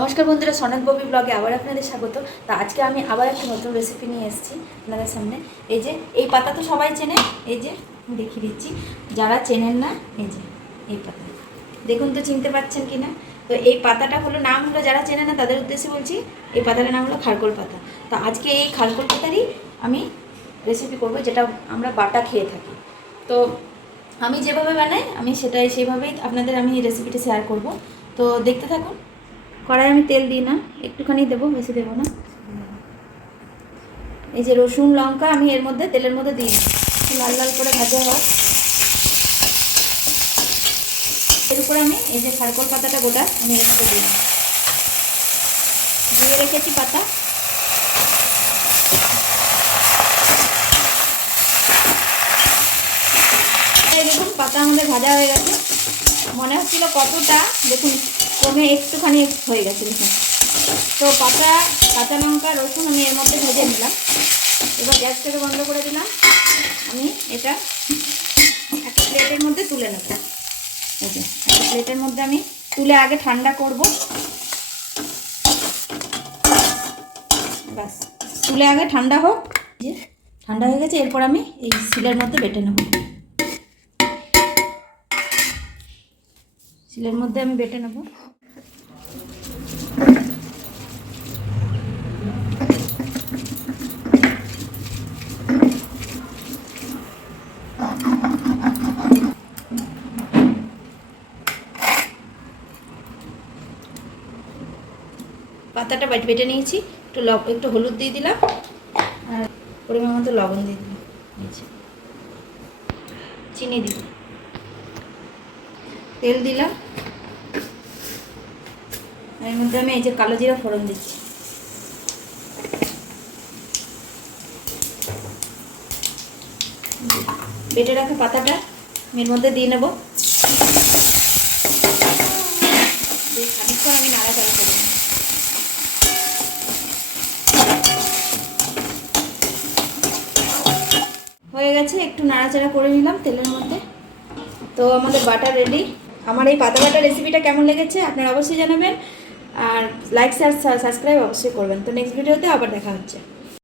নমস্কার বন্ধুরা, সনাত ববি ব্লগে আবার আপনাদের স্বাগত। তা আজকে আমি আবার একটা নতুন রেসিপি নিয়ে এসেছি আপনাদের সামনে। এই যে এই পাতা তো সবাই চেনে, এই যে দেখিয়ে দিচ্ছি। যারা চেনেন না, এই যে এই পাতা দেখুন তো চিনতে পারছেন কি না। তো এই পাতাটা হলো, নাম হলো, যারা চেনে না তাদের উদ্দেশ্যে বলছি, এই পাতাটার নাম হলো খারকোল পাতা। তো আজকে এই খারকোল পাতারই আমি রেসিপি করব, যেটা আমরা বাটা খেয়ে থাকি। তো আমি যেভাবে বানাই আমি সেইভাবেই আপনাদের আমি রেসিপিটা শেয়ার করব। তো দেখতে থাকুন। কড়াই আমি তেল দিই না, একটুখানি দেবো, বেশি দেবো না। এই যে রসুন লঙ্কা আমি এর মধ্যে তেলের মধ্যে দিই, লাল লাল করে ভাজা হয়। এর উপরে আমি এই যে খারকোল পাতাটা গোটা আমি এর মধ্যে দিই, ধুয়ে রেখেছি পাতা। দেখুন পাতা আমাদের ভাজা হয়ে গেছে। মনে হচ্ছিল কতটা, দেখুন কমে একটুখানি হয়ে গেছে দেখুন। তো পাতা, কাঁচা লঙ্কা, রসুন আমি এর মধ্যে ভেজে নিলাম। এবার গ্যাসটাকে বন্ধ করে দিলাম। আমি এটা একটা প্লেটের মধ্যে তুলে নেব। এই যে একটা প্লেটের মধ্যে আমি তুলে আগে ঠান্ডা করব। বাস, তুলে আগে ঠান্ডা হোক। যে ঠান্ডা হয়ে গেছে, এরপর আমি এই শিলের মধ্যে বেটে নেব। শিলের মধ্যে আমি বেটে নেব। পাতাটা বেটে নিয়েছি, একটু হলুদ দিয়ে দিলাম, আর পরিমাণ মতো লবণ দিয়ে দিলাম, চিনি দিলাম, তেল দিলাম। এর মধ্যে আমি এই যে কালো জিরা ফোড়ন দিচ্ছি। বেটে রাখা পাতাটা এর মধ্যে দিয়ে নেব। খানিকক্ষণ আমি নাড়াচাড়া করে নেব। হয়ে গেছে, একটু নাড়াচাড়া করে নিলাম তেলের মধ্যে। তো আমাদের বাটা রেডি। আমার এই পাতা বাটা রেসিপিটা কেমন লেগেছে আপনারা অবশ্যই জানাবেন, আর লাইক শেয়ার সাবস্ক্রাইব অবশ্যই করবেন। তো নেক্সট ভিডিওতে আবার দেখা হচ্ছে।